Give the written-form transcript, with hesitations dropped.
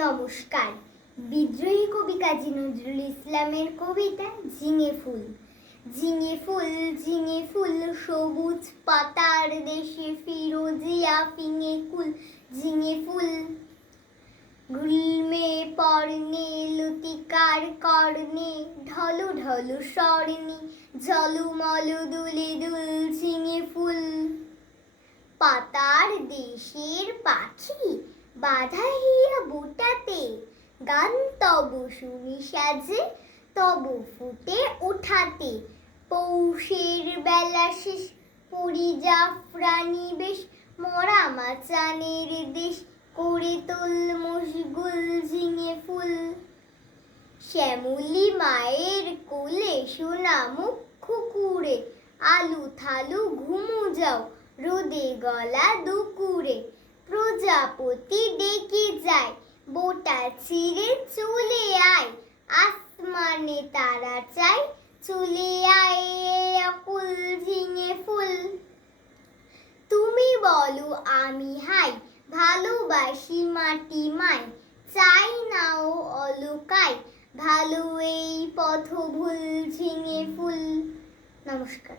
নমস্কার। বিদ্রোহী কবি কাজী নজরুল ইসলামের কবিতা ঝিঙে ফুল। ঝিঙে ফুল ঝিঙে ফুল সবুজ পাতার দেশে ফিরোজিয়া ফিঙে কুল। ঝিঙে ফুল গুলমে পর্ণে লতিকার কর্ণে ঢলো ঢলো স্বর্ণে ঝলমল দুলে দুল। ঝিঙে ফুল পাতার দেশের পাখি বাধা হিয়া বুটাতে গান তব শুনি সাজে তব ফুটে ওঠাতে। পৌষের বেলা শেষ পরিজাফরানি বেশ মরা মাচানের দেশ করে তোল মশগুল। ঝিঙে ফুল শ্যামলী মায়ের কোলে সোনা মুখ খুকুরে আলু থালু ঘুমু যাও রোদে গলা দুকুরে। প্রজাপতি ডেকে যায় বোটা ছিঁড়ে চলে আয় আসমানে তারা চাই চলে আয় আকুল। ঝিঙে ফুল তুমি বলো আমি হাই ভালোবাসি মাটি মাই চাই না ও অলকাই ভালো এই পথ ভুল। ঝিঙে ফুল। নমস্কার।